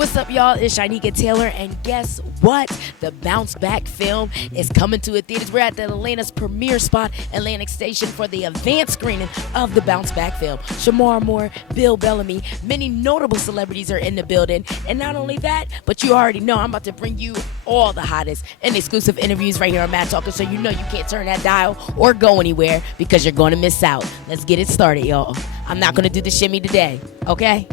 What's up, y'all? It's Shanika Taylor, and guess what? The Bounce Back film is coming to a theaters. We're at the Atlanta's premiere spot, Atlantic Station, for the advanced screening of the Bounce Back film. Shemar Moore, Bill Belamy, many notable celebrities are in the building. And not only that, but you already know I'm about to bring you all the hottest and exclusive interviews right here on Madtalkin, so you know you can't turn that dial or go anywhere because you're going to miss out. Let's get it started, y'all. I'm not going to do the shimmy today, okay?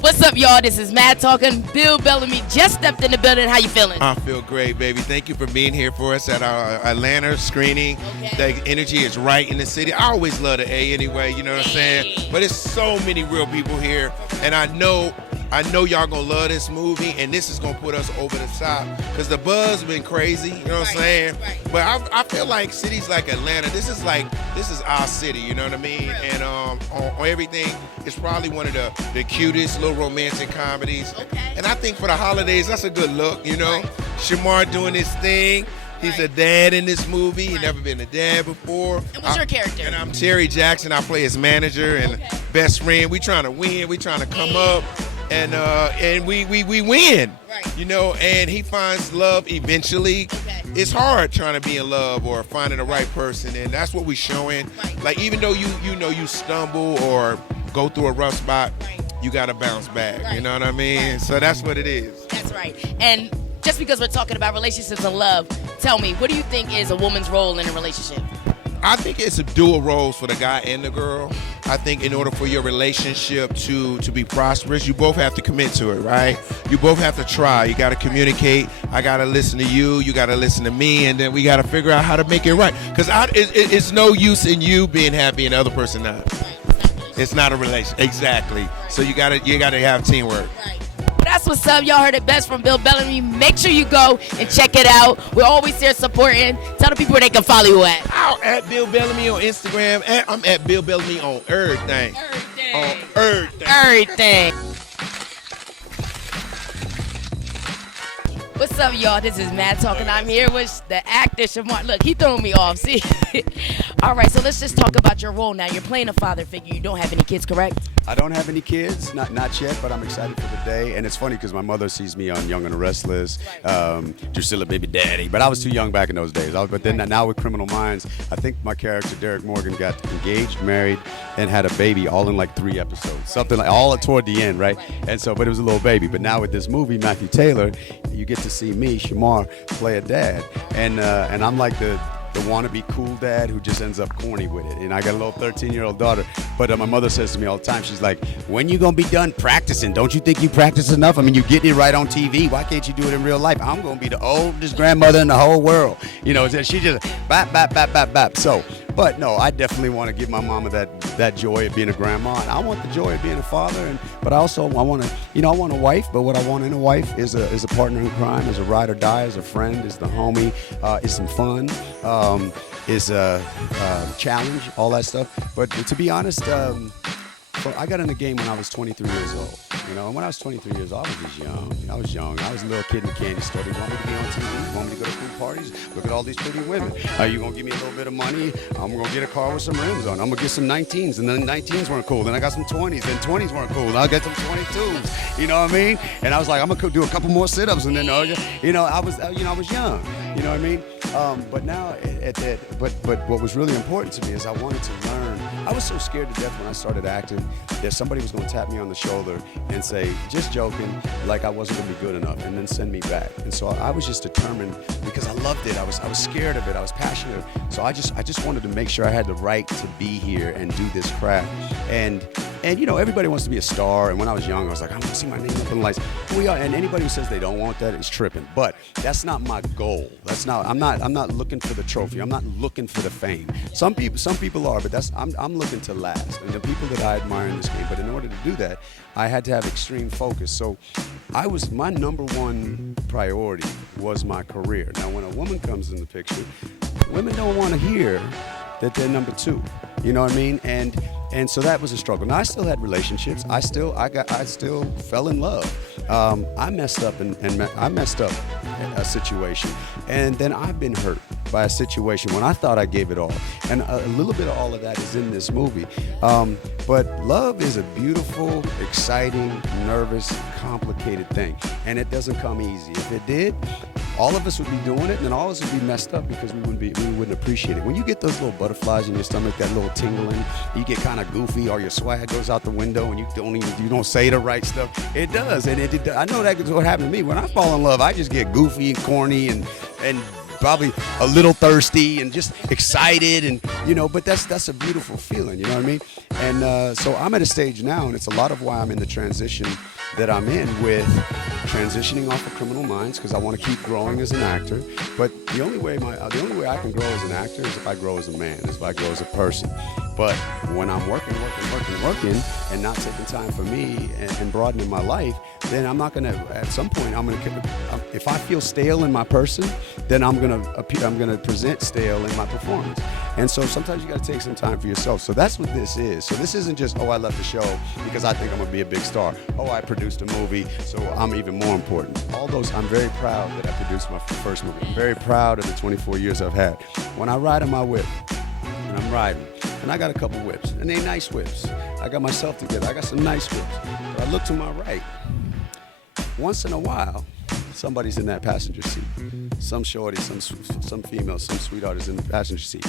What's up, y'all? This is Madtalkin. Bill Belamy just stepped in the building. How you feeling? I feel great, baby. Thank you for being here for us at our Atlanta screening. Okay. The energy is right in the city. I always love the A anyway, you know what I'm saying? But it's so many real people here, and I know y'all gonna love this movie, and this is gonna put us over the top because the buzz has been crazy, you know what I'm saying? Right. But I feel like cities like Atlanta, this is our city, you know what I mean? And on everything, it's probably one of the cutest little romantic comedies. Okay. And I think for the holidays, that's a good look, you know? Right. Shemar doing his thing. He's a dad in this movie. He's never been a dad before. And what's your character? And I'm Terry Jackson. I play his manager and best friend. We trying to win. We trying to come up. And we win, right. You know, and he finds love eventually. Okay. It's hard trying to be in love or finding the right person, and that's what we're showing. Right. Like, even though you stumble or go through a rough spot, right. You got to bounce back, right. You know what I mean? Right. So that's what it is. That's right. And just because we're talking about relationships and love, tell me, what do you think is a woman's role in a relationship? I think it's a dual roles for the guy and the girl. I think in order for your relationship to be prosperous, you both have to commit to it, right? You both have to try. You got to communicate. I got to listen to you. You got to listen to me. And then we got to figure out how to make it right. Because it's no use in you being happy and the other person not. It's not a relationship. Exactly. So you got to have teamwork. Right. That's what's up. Y'all heard it best from Bill Belamy. Make sure you go and check it out. We're always here supporting. Tell the people where they can follow you at. At Bill Belamy on Instagram. I'm at Bill Belamy on everything. On everything. What's up, y'all? This is Madtalkin. I'm here with the actor, Shemar. Look, he throwing me off. See? All right, so let's just talk about your role now. You're playing a father figure. You don't have any kids, correct? I don't have any kids, not yet, but I'm excited for the day. And it's funny because my mother sees me on Young and the Restless, Drusilla Baby Daddy. But I was too young back in those days. But then now with Criminal Minds, I think my character, Derek Morgan, got engaged, married, and had a baby all in like 3 episodes. Something like all toward the end, right? And so, but it was a little baby. But now with this movie, Matthew Taylor, you get to see me, Shemar, play a dad. And I'm like the wannabe cool dad who just ends up corny with it. And I got a little 13-year-old daughter. But my mother says to me all the time, she's like, when you gonna be done practicing? Don't you think you practice enough? I mean, you getting it right on TV. Why can't you do it in real life? I'm gonna be the oldest grandmother in the whole world. You know, she just bap, bap, bap, bap, bap. So, but no, I definitely want to give my mama that joy of being a grandma, and I want the joy of being a father. But also, I want a wife. But what I want in a wife is a partner in crime, is a ride or die, is a friend, is the homie, is some fun, is a challenge, all that stuff. But to be honest, I got in the game when I was 23 years old. You know, and when I was 23 years old, I was just young. I was young. I was a little kid in the candy store. You want me to be on TV? You want me to go to food parties? Look at all these pretty women. Are you going to give me a little bit of money? I'm going to get a car with some rims on. I'm going to get some 19s, and then 19s weren't cool. Then I got some 20s, and 20s weren't cool. And I'll get some 22s. You know what I mean? And I was like, I'm going to do a couple more sit-ups, and then, I was young. You know what I mean? But now, but what was really important to me is I wanted to learn. I was so scared to death when I started acting that somebody was going to tap me on the shoulder and say, just joking, like I wasn't going to be good enough, and then send me back. And so I was just determined because I loved it. I was scared of it. I was passionate. So I just wanted to make sure I had the right to be here and do this craft. And everybody wants to be a star. And when I was young, I was like, I want to see my name up in the lights. And anybody who says they don't want that is tripping. But that's not my goal. I'm not looking for the trophy. I'm not looking for the fame. Some people are, but I'm looking to last. And the people that I admire in this game. But in order to do that, I had to have extreme focus. So my number one priority was my career. Now, when a woman comes in the picture, women don't want to hear that they're number 2. You know what I mean? And so that was a struggle. Now, I still had relationships. I still fell in love. I messed up and I messed up a situation, and then I've been hurt. by a situation when I thought I gave it all. And a little bit of all of that is in this movie. But love is a beautiful, exciting, nervous, complicated thing. And it doesn't come easy. If it did, all of us would be doing it, and then all of us would be messed up because we wouldn't appreciate it. When you get those little butterflies in your stomach, that little tingling, you get kind of goofy, or your swag goes out the window, and you don't say the right stuff. It does, and I know that's what happened to me. When I fall in love, I just get goofy and corny and probably a little thirsty and just excited, and but that's a beautiful feeling, you know what I mean? And so I'm at a stage now, and it's a lot of why I'm in the transition that I'm in with transitioning off of Criminal Minds, because I want to keep growing as an actor. But the only way I can grow as an actor is if I grow as a man, is if I grow as a person. But when I'm working, and not taking time for me and broadening my life, then I'm not gonna. At some point, if I feel stale in my person, then I'm gonna present stale in my performance. And so sometimes you got to take some time for yourself. So that's what this is. So this isn't just, I left the show because I think I'm gonna be a big star. I produced a movie, so I'm even more important. All those, I'm very proud that I produced my first movie. I'm very proud of the 24 years I've had. When I ride in my whip, and I'm riding, and I got a couple whips, and they're nice whips. I got myself together. I got some nice whips. But I look to my right. Once in a while, somebody's in that passenger seat. Some shorty, some female, some sweetheart is in the passenger seat.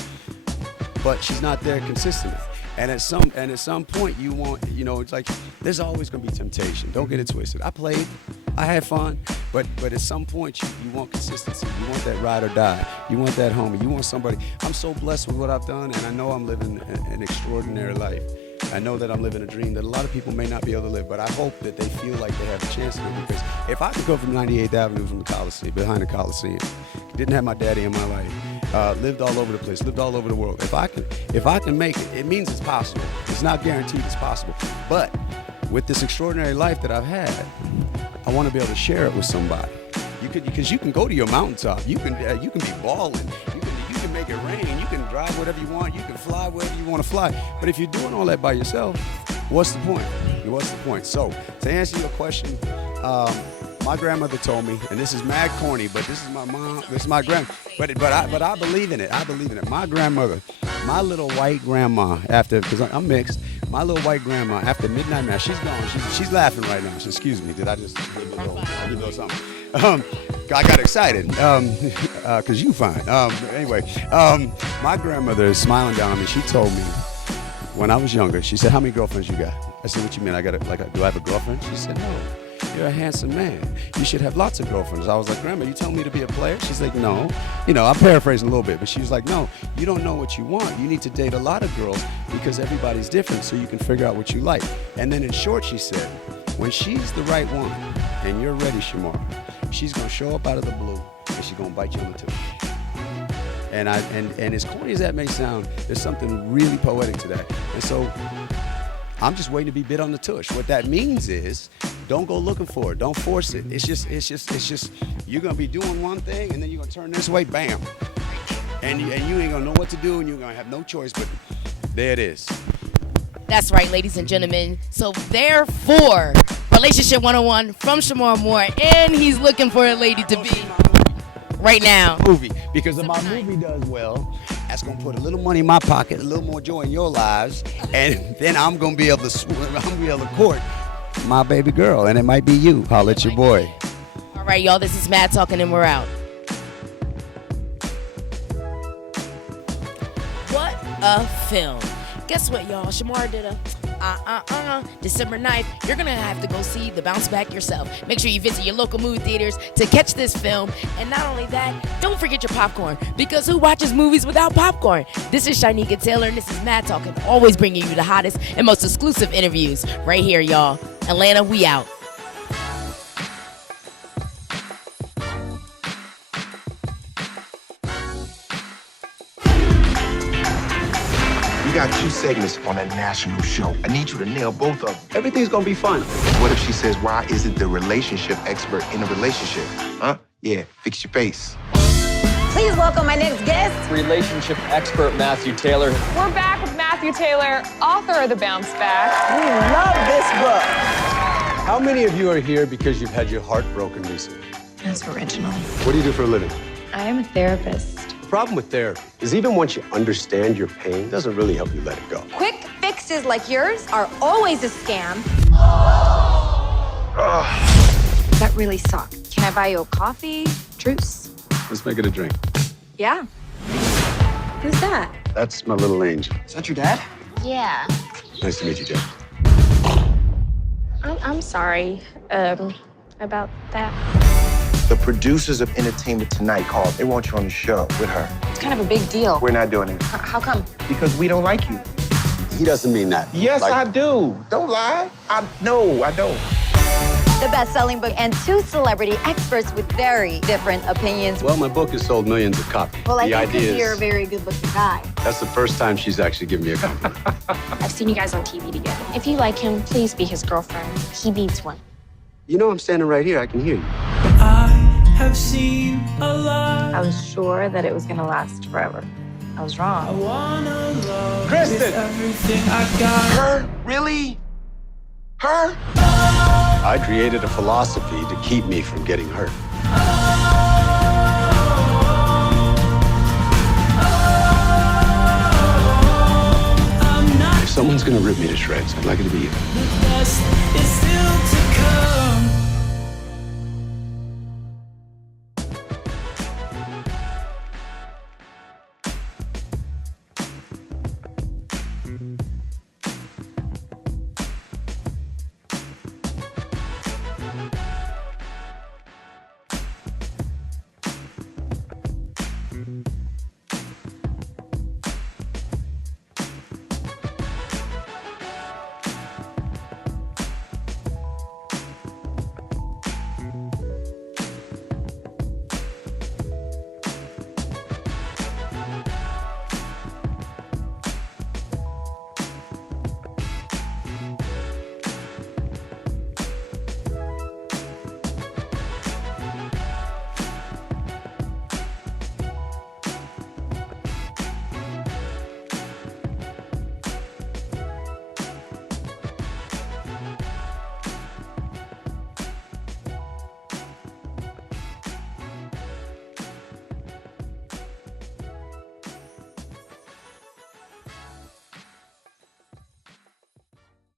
But she's not there consistently. And at some point you want, it's like there's always gonna be temptation. Don't get it twisted. I played, I had fun, but at some point you want consistency. You want that ride or die. You want that homie. You want somebody. I'm so blessed with what I've done, and I know I'm living an extraordinary life. I know that I'm living a dream that a lot of people may not be able to live, but I hope that they feel like they have a chance to, because if I could go from 98th Avenue from the Coliseum, behind the Coliseum, didn't have my daddy in my life, lived all over the place, lived all over the world. If I can make it, it means it's possible. It's not guaranteed it's possible. But with this extraordinary life that I've had, I want to be able to share it with somebody. Because you can go to your mountaintop, you can be balling, you can make it rain, you can drive whatever you want, you can fly wherever you want to fly. But if you're doing all that by yourself, what's the point? What's the point? So to answer your question, my grandmother told me, and this is mad corny, but this is my mom, this is my but I believe in it. I believe in it. My grandmother, my little white grandma, because I'm mixed, my little white grandma, after midnight mass, she's gone. She's laughing right now. Excuse me, did I just give you a little something? I got excited because you fine. Anyway, my grandmother is smiling down on me. She told me when I was younger, she said, "How many girlfriends you got?" I said, "What you mean? Do I have a girlfriend?" She said, "No. You're a handsome man. You should have lots of girlfriends." I was like, "Grandma, you telling me to be a player?" She's like, "No." I'm paraphrasing a little bit, but she was like, "No, you don't know what you want. You need to date a lot of girls because everybody's different so you can figure out what you like." And then in short, she said, when she's the right one and you're ready, Shemar, she's going to show up out of the blue and she's going to bite you on the tooth. And as corny as that may sound, there's something really poetic to that. And so I'm just waiting to be bit on the tush. What that means is, don't go looking for it. Don't force it. It's just you're gonna be doing one thing, and then you're gonna turn this way, bam, and you ain't gonna know what to do, and you're gonna have no choice. But there it is. That's right, ladies and gentlemen. So therefore, Relationship 101 from Shemar Moore, and he's looking for a lady to be right now. Movie, because if my movie does well, that's gonna put a little money in my pocket, a little more joy in your lives, and then I'm gonna be able to court my baby girl, and it might be you. Holla at your boy. All right, y'all, this is Madtalkin, and we're out. What a film. Guess what, y'all? Shemar did a December 9th. You're going to have to go see The Bounce Back yourself. Make sure you visit your local movie theaters to catch this film. And not only that, don't forget your popcorn, because who watches movies without popcorn? This is Shanika Taylor, and this is Madtalkin, always bringing you the hottest and most exclusive interviews right here, y'all. Atlanta, we out. We got 2 segments on a national show. I need you to nail both of them. Everything's gonna be fun. What if she says, why isn't the relationship expert in a relationship? Huh? Yeah, fix your face. Please welcome my next guest. Relationship expert Matthew Taylor. We're back with Matthew Taylor, author of The Bounce Back. We love this book. How many of you are here because you've had your heart broken recently? That's original. What do you do for a living? I am a therapist. problem with therapy is even once you understand your pain, it doesn't really help you let it go. Quick fixes like yours are always a scam. That really sucked. Can I buy you a coffee? Truce. Let's make it a drink. Yeah. Who's that? That's my little angel. Is that your dad? Yeah. Nice to meet you, Jack. I'm sorry about that. The producers of Entertainment Tonight called. They want you on the show with her. It's kind of a big deal. We're not doing it How come? because we don't like you. He doesn't mean that. Yes, Like- I do. Don't lie. No, I don't. The best-selling book and two celebrity experts with very different opinions. Well, my book has sold millions of copies. Well, I the think idea you're a is, very good-looking guy. that's the first time she's actually given me a compliment. I've seen you guys on TV together. If you like him, please be his girlfriend. He needs one. You know I'm standing right here. I can hear you. I have seen a lot. I was sure that it was gonna last forever. I was I wrong. wanna love Kristen! with everything I got. Her? Really? Her? I created a philosophy to keep me from getting hurt. I'm not If someone's gonna rip me to shreds, I'd like it to be you. the best. It's still to come.